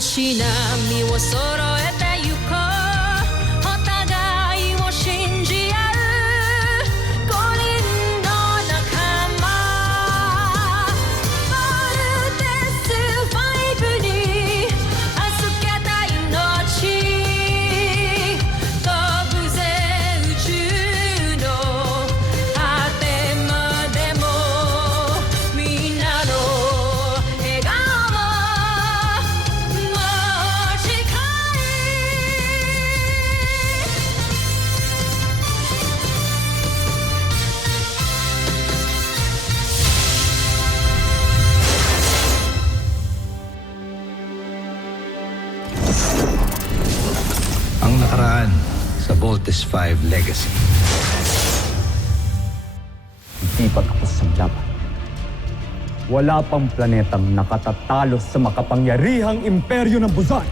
足並みを揃えてゆこうお互いを信じ合う5人の仲間ボルテス5に預けた命飛ぶぜ宇宙の果てまでもみんなの笑顔Ang nakaraan sa Voltes 5 Legacy. Hindi pa tapos ang laban. Wala pang planetang nakatatalo sa makapangyarihang imperyo ng Buzan.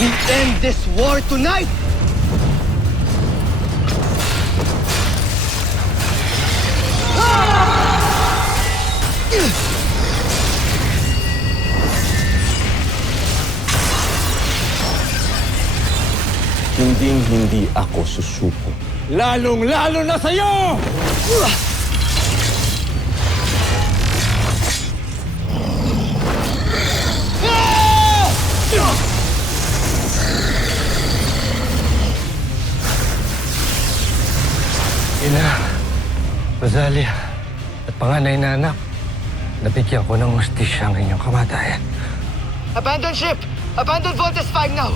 We end this war tonight! Hindi ako susuko. Lalong-lalo na sa'yo! Ina, Rosalia, at panganay na anak, nabigyan ko ng hustisya ang inyong kamatayan. Abandon ship! Abandon Voltes 5 now!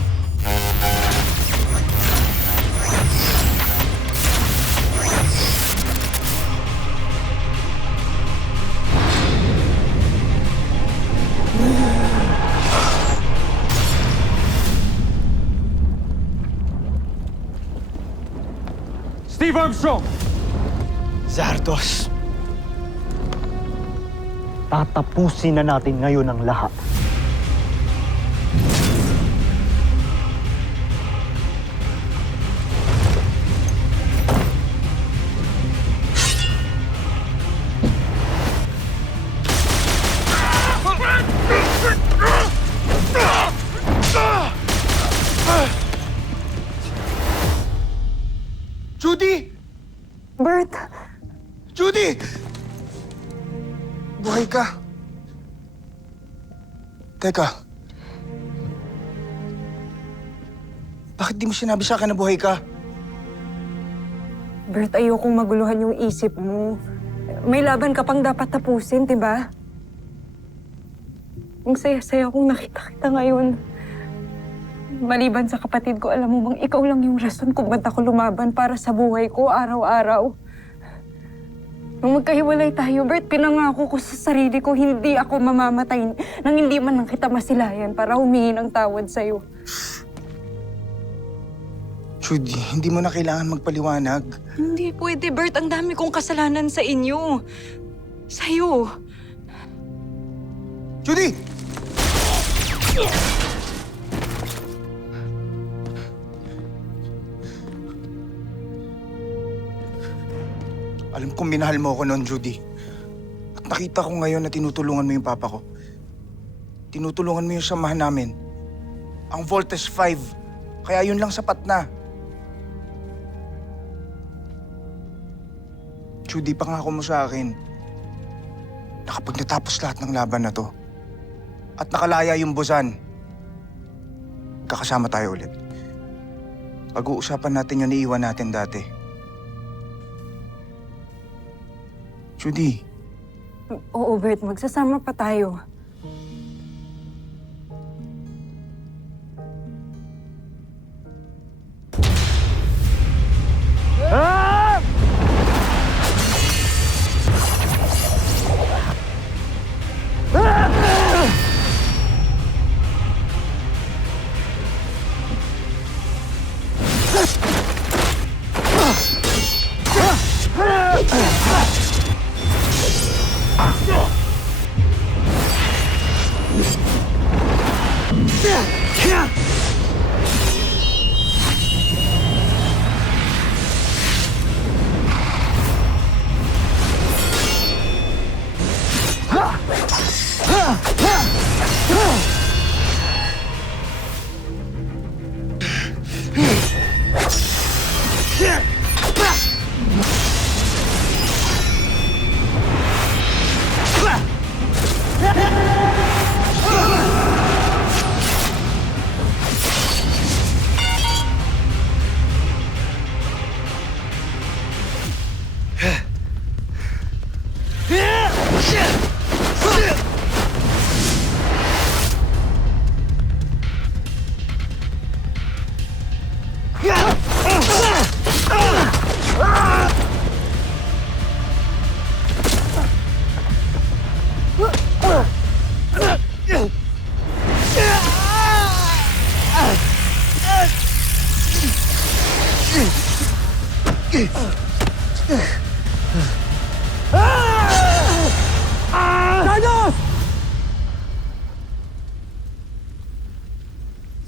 Steve Armstrong! Zardos! Tatapusin na natin ngayon ang lahat. Judy! Bert! Judy! Buhay ka. Teka. Bakit di mo sinabi sa akin na buhay ka? Bert, ayokong maguluhan yung isip mo. May laban ka pang dapat tapusin, diba? Ang saya-saya kong nakita kita ngayon. Maliban sa kapatid ko, alam mo bang ikaw lang yung rason kung ba't ako lumaban para sa buhay ko araw-araw. Nung magkahiwalay tayo, Bert, pinangako ko sa sarili ko hindi ako mamamatay nang hindi man lang kita masilayan para humingi ng tawad sa'yo. Judy, hindi mo na kailangan magpaliwanag. Hindi pwede, Bert. Ang dami kong kasalanan sa inyo. Sa'yo. Judy! Alam kong minahal mo ako noon, Judy. At nakita ko ngayon na tinutulungan mo yung papa ko. Tinutulungan mo yung samahan namin. Ang Voltes 5. Kaya yun lang sapat na. Judy, pangako mo sa akin na kapag natapos lahat ng laban na to at nakalaya yung Buzan, kakasama tayo ulit. Pag-uusapan natin yung naiiwan natin dati. Judy. Oo, Bert. Magsasama pa tayo.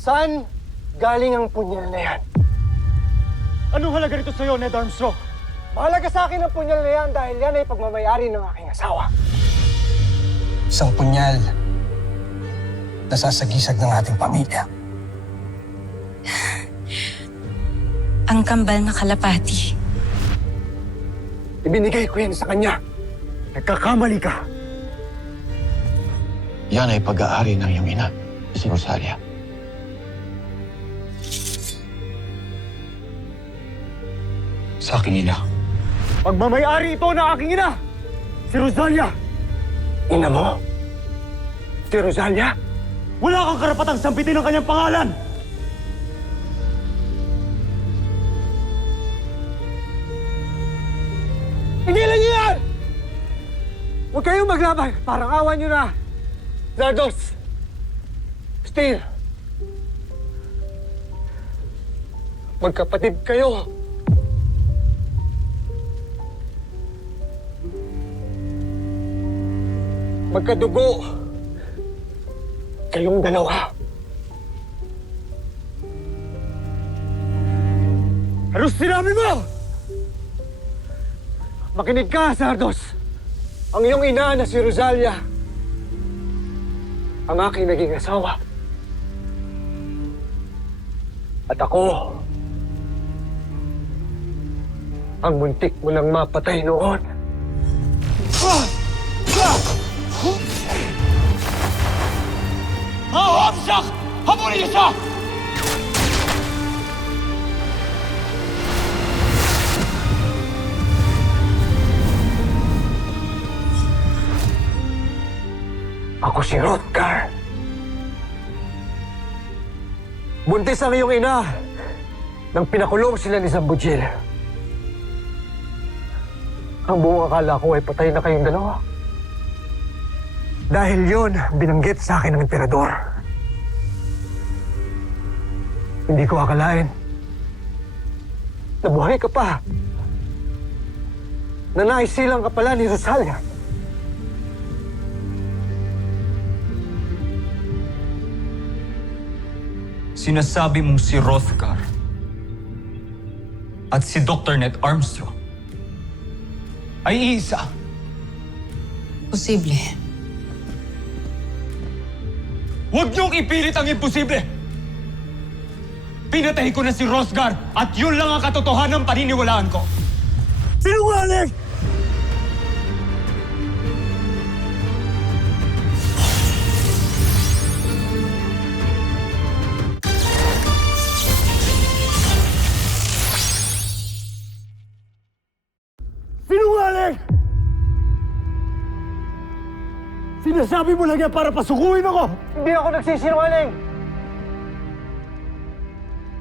Saan galing ang punyal na yan? Anong halaga nito sa'yo, Ned Armstrong? Mahalaga sa akin ang punyal na yan dahil yan ay pagmamayari ng aking asawa. Isang punyal na sasagisag ng ating pamilya. Ang kambal na kalapati. Ibinigay ko yan sa kanya. Nagkakamali ka. Yan ay pag-aari ng iyong ina, si Rosalia. Sa aking ina. Pagmamayari ito na aking ina! Si Rosalia! Ina mo? Si Rosalia? Wala kang karapatang sampitin ang kanyang pangalan! Tigilan niyo yan! Huwag kayong maglaban. Parang awan niyo na. Zardos! Steel! Magkapatid kayo. Magkadugo. Kayong dalawa. Ano sinabi mo? Makinig ka, Zardos. Ang iyong ina na si Rosalia, ang aking naging asawa. At ako, ang muntik mo nang mapatay noon. Hamsak! Habulin niyo siya! Ako si Hrothgar. Buntis ang iyong ina nang pinakulong sila ni Zambujil. Ang buong akala ko ay patay na kayong dalawa. Dahil yun, binanggit sa akin ng emperador. Hindi ko akalain. Nabuhay ka pa. Na naisilang ka pala ni Rosalia. Sinasabi mong si Hrothgar at si Dr. Ned Armstrong ay isa. Posible. Huwag niyong ipilit ang imposible! Pinatay ko na si Hrothgar at yun lang ang katotohanan ng paniniwalaan ko. Sinungaling! Sinungaling! Sinasabi mo lang yan para pasukuin ako! Hindi ako nagsisinungaling!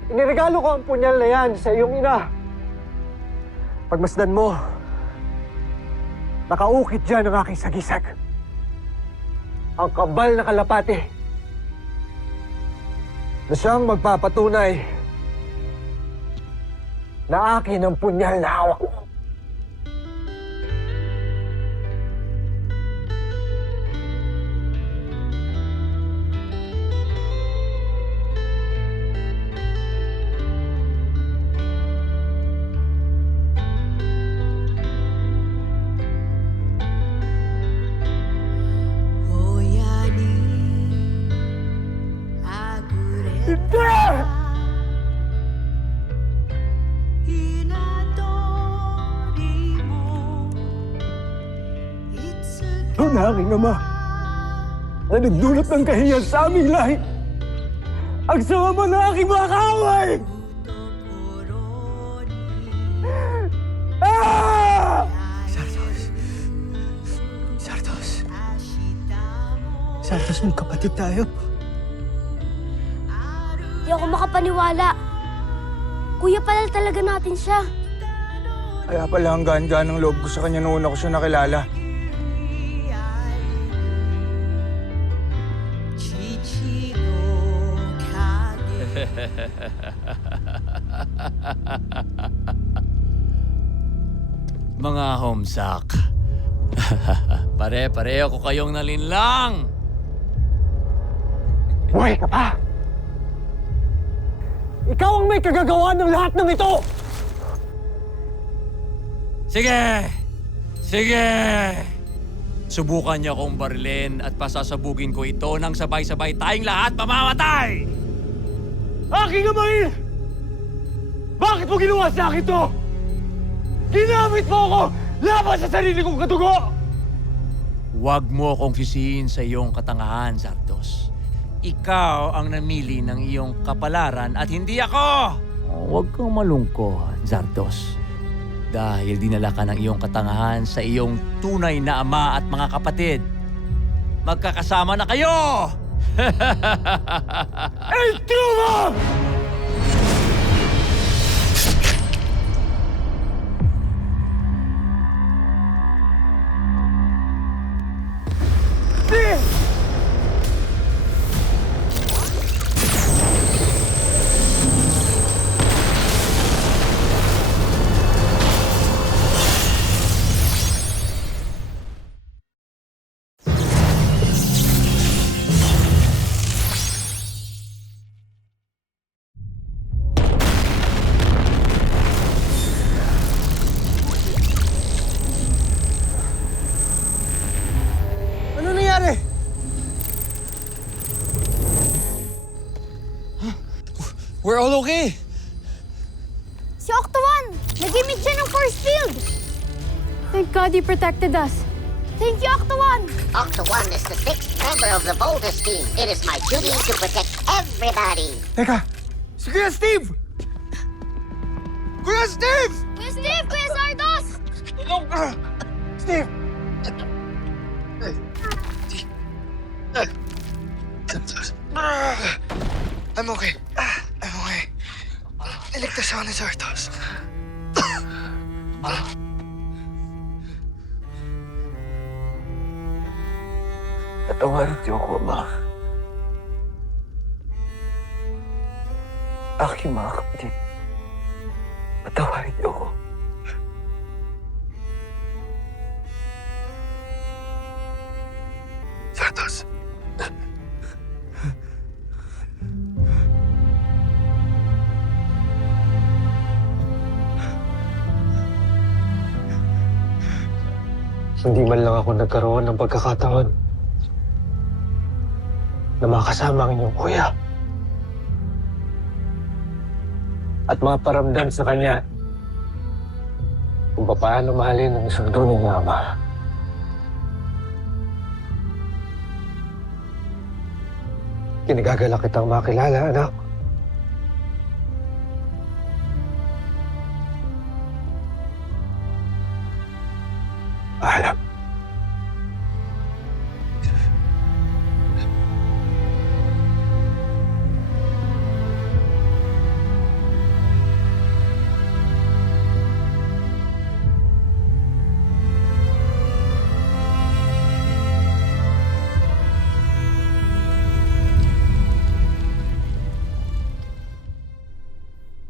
Iniregalo ko ang punyal na yan sa iyong ina. Pagmasdan mo, nakaukit dyan ang aking sagisag. Ang kabal na kalapati na siyang magpapatunay na akin ang punyal na hawak mo. sa aking ama na nagdulot ng kahiyan sa aming lahi. Ang sama ng aking mga kaaway! Ah! Sardos, magkapatid tayo. Di ako makapaniwala. Kuya pala talaga natin siya. Kaya pala ang gaan-gaan ng loob ko sa kanya noon ako siya nakilala. Mga homesak. Pare-pareho ko kayong nalinlang. Buhay ka pa! Ikaw ang may kagagawa ng lahat ng ito! Sige! Sige! Subukan niyo akong barilin at pasasabugin ko ito nang sabay-sabay tayong lahat mamamatay! Aking amain! Bakit mo ginawa sa akin to? Ginamit mo ako laban sa sarili kong katugo! Huwag mo akong sisihin sa iyong katangahan, Zardos. Ikaw ang namili ng iyong kapalaran at hindi ako! Huwag kang malungkot, Zardos. Dahil dinala ka ng iyong katangahan sa iyong tunay na ama at mga kapatid. Magkakasama na kayo! El Truma! Ano nangyari? We're all okay. Si Octo-1! Nag-emit siya ng force field! Thank God you protected us. Thank you, Octo-1! Octo-1 is the 6th member of the Voltus team. It is my duty to protect everybody. Teka! Si Kuya Steve! Kuya Steve! Kuya Steve! Kuya Sardos! Steve! I'm okay. I'm okay. Iligtas ako ni Sartos. Patawarin niyo ako, Ama. Aking mga kapatid, patawarin niyo ako. Sartos. Hindi man lang ako nagkaroon ng pagkakataon na makasama ang inyong kuya. At maparamdam sa kanya kung paano mahalin ang isang tunay na ama. Kinagagalak kitang makilala, anak. Alam.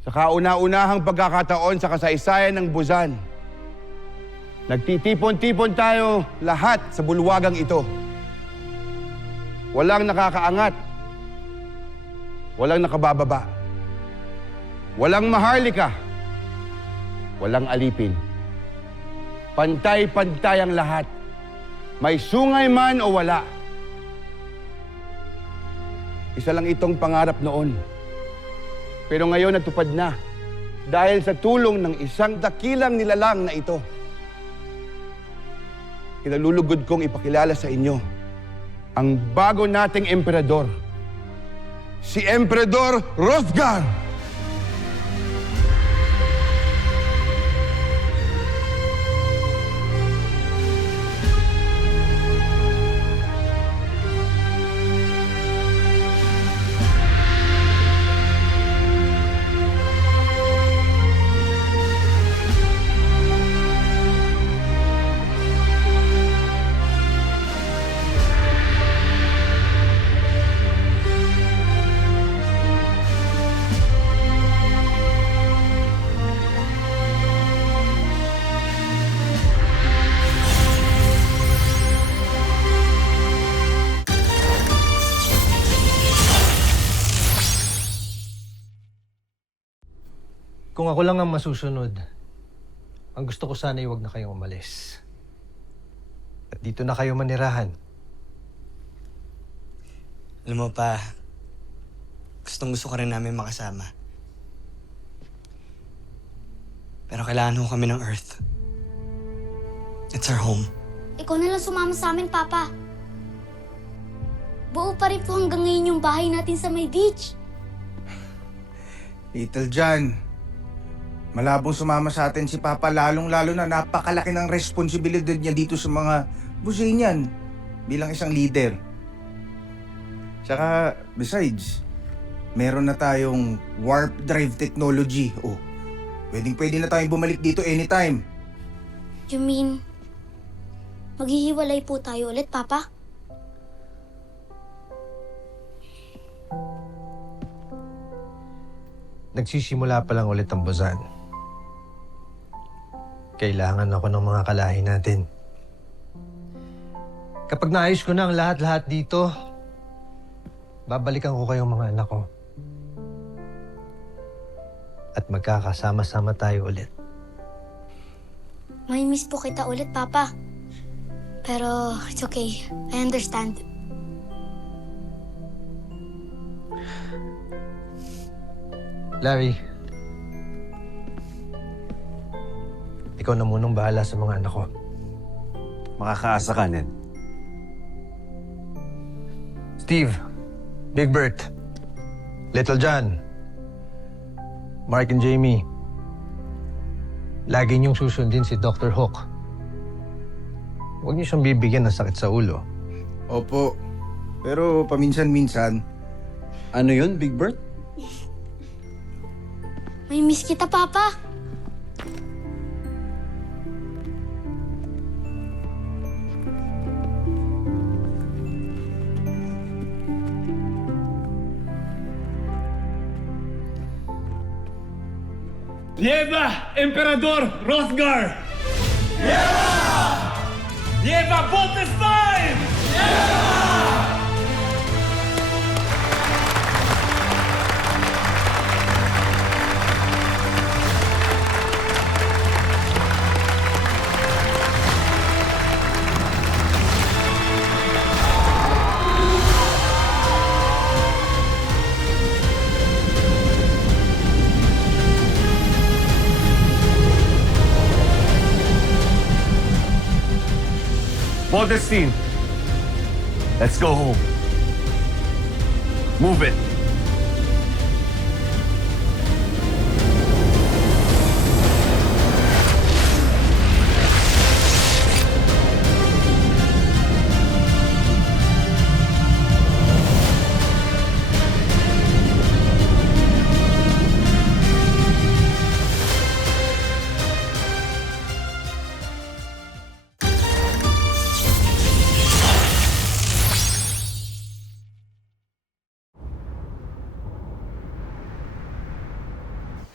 Sa kauna-unahang pagkakataon sa kasaysayan ng Buzan, nagtitipon-tipon tayo lahat sa bulwagang ito. Walang nakakaangat. Walang nakabababa. Walang maharlika. Walang alipin. Pantay-pantay ang lahat. May sungay man o wala. Isa lang itong pangarap noon. Pero ngayon natupad na dahil sa tulong ng isang dakilang nilalang na ito. kinalulugod kong ipakilala sa inyo ang bago nating emperador, si Emperador Hrothgar! Kung ako lang ang masusunod, ang gusto ko sana ay huwag na kayong umalis. At dito na kayo manirahan. Alam mo pa, gusto ka rin namin makasama. Pero kailangan ho kami ng Earth. It's our home. Ikaw na lang sumama sa amin, Papa. Buo pa rin po hanggang ngayon yung bahay natin sa may beach. Little John, malabong sumama sa atin si Papa, lalong-lalo na napakalaki ng responsibilidad niya dito sa mga Busenian bilang isang leader. Tsaka, besides, meron na tayong warp drive technology. Oh, pwede na tayong bumalik dito anytime. You mean, maghihiwalay po tayo ulit, Papa? Nagsisimula pa lang ulit ang Busan. Kailangan ako ng mga kalahi natin. Kapag naayos ko na ang lahat-lahat dito, babalikan ko kayong mga anak ko. At magkakasama-sama tayo ulit. May miss po kita ulit, Papa. Pero it's okay. I understand. Larry, ikaw na munang bahala sa mga anak ko. Makakaasa ka, Ned. Steve, Big Bert, Little John, Mark and Jamie, lagi niyong susundin si Dr. Hook. Huwag niyo siyang bibigyan ng sakit sa ulo. Opo, pero paminsan-minsan. Ano yun, Big Bert? May miss kita, Papa. Viva Emperador Hrothgar! Viva! Viva Voltes 5! Valdestine, let's go home. Move it.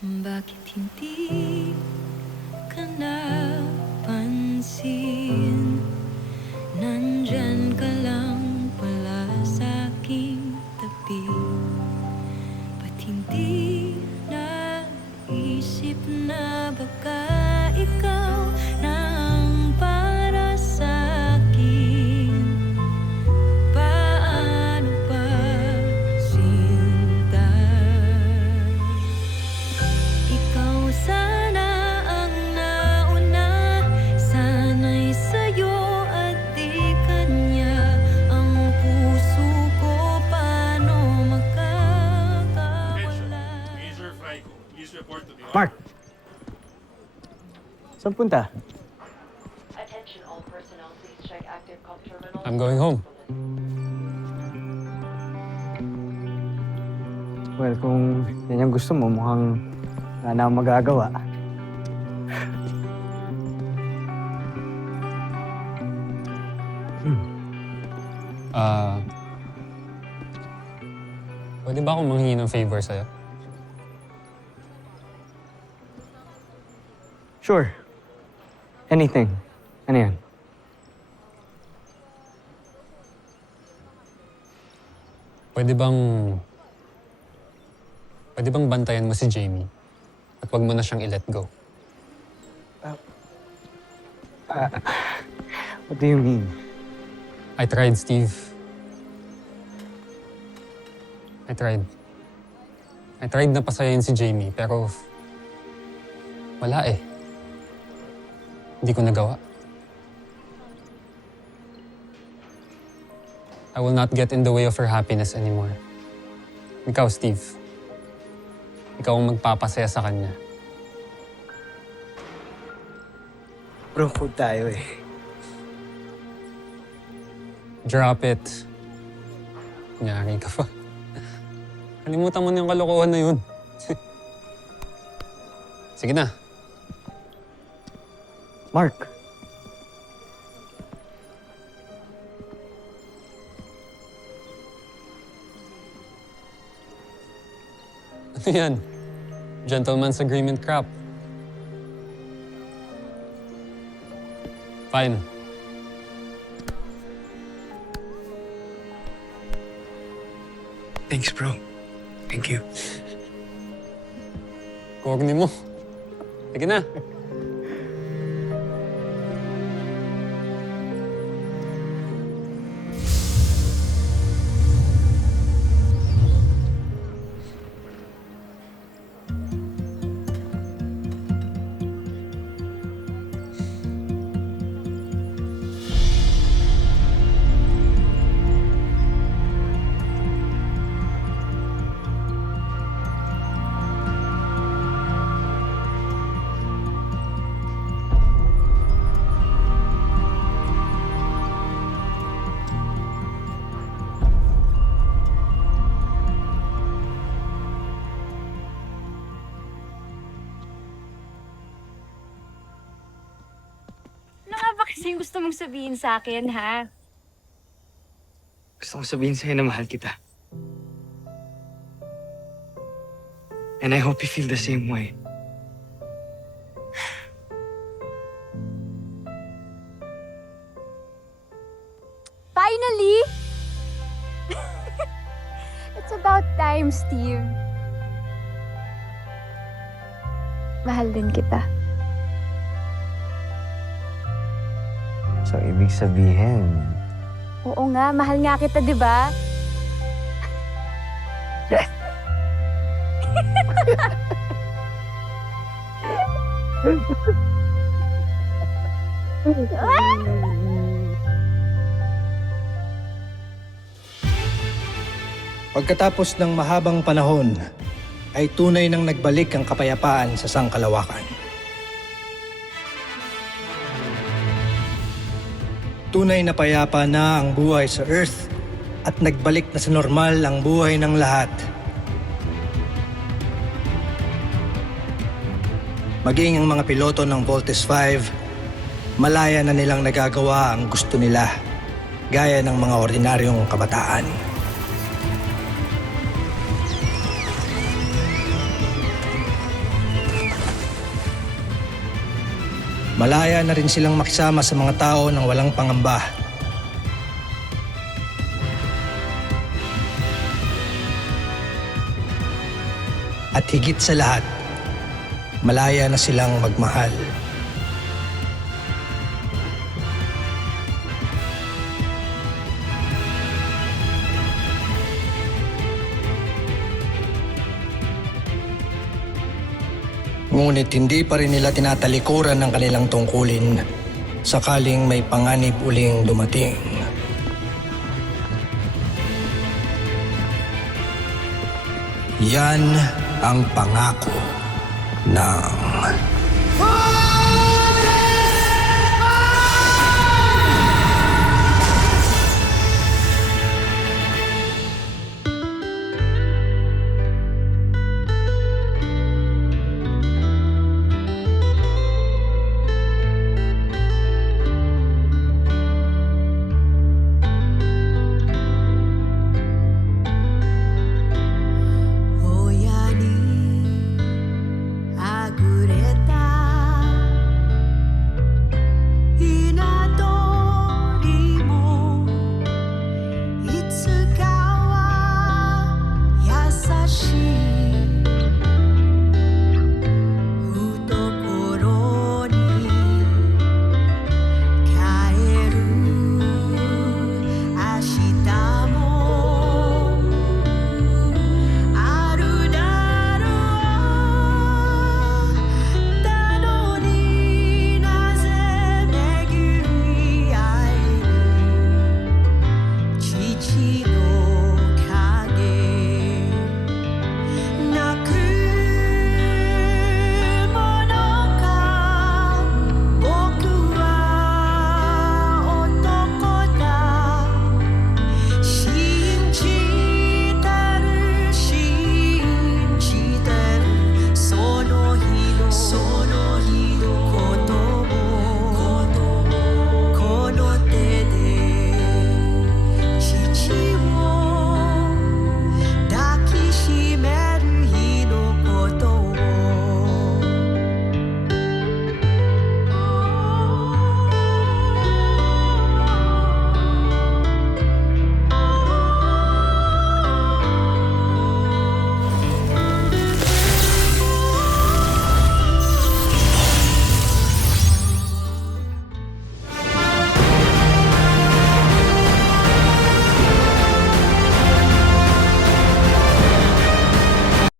Bakit hindi ka napansin? Nandyan ka lang pala sa aking tabi. Ba't hindi naisip na baka ikaw na ang para sa akin? Paano ba, sinta? Ikaw sana ang nauna, sana'y sa'yo Saan punta? I'm going home. Well, kung yan yung gusto mo, mukhang wala na akong magagawa. Pwede ba akong manghingi ng favor sa'yo? Sure. Anything. Ano yan? Pwede bang bantayan mo si Jamie? At wag mo na siyang i-let go. What do you mean? I tried, Steve. I tried na pasayahin si Jamie, pero wala eh. Hindi ko nagawa. I will not get in the way of her happiness anymore. Ikaw, Steve. Ikaw ang magpapasaya sa kanya. Bro, food tayo eh. Drop it. Nyari ka pa. Kalimutan mo na yung kalokohan na yun. Sige na. Mark. Ano yan? Gentleman's agreement crap. Fine. Thanks, bro. Thank you. Corny mo. Sige na. Kasi gusto mong sabihin sa akin, ha? Gusto kong sabihin sa'yo na mahal kita. And I hope you feel the same way. Finally! It's about time, Steve. Mahal din kita. So, ibig sabihin, Oo nga, mahal nga kita, di ba? yes! Pagkatapos ng mahabang panahon, ay tunay nang nagbalik ang kapayapaan sa sangkalawakan. Tunay na payapa na ang buhay sa Earth at nagbalik na sa normal ang buhay ng lahat. Maging ang mga piloto ng Voltes 5, malaya na nilang nagagawa ang gusto nila, gaya ng mga ordinaryong kabataan. Malaya na rin silang makisama sa mga tao ng walang pangamba. At higit sa lahat, malaya na silang magmahal. Ngunit hindi pa rin nila tinatalikuran ng kanilang tungkulin sakaling may panganib uling dumating. Yan ang pangako ng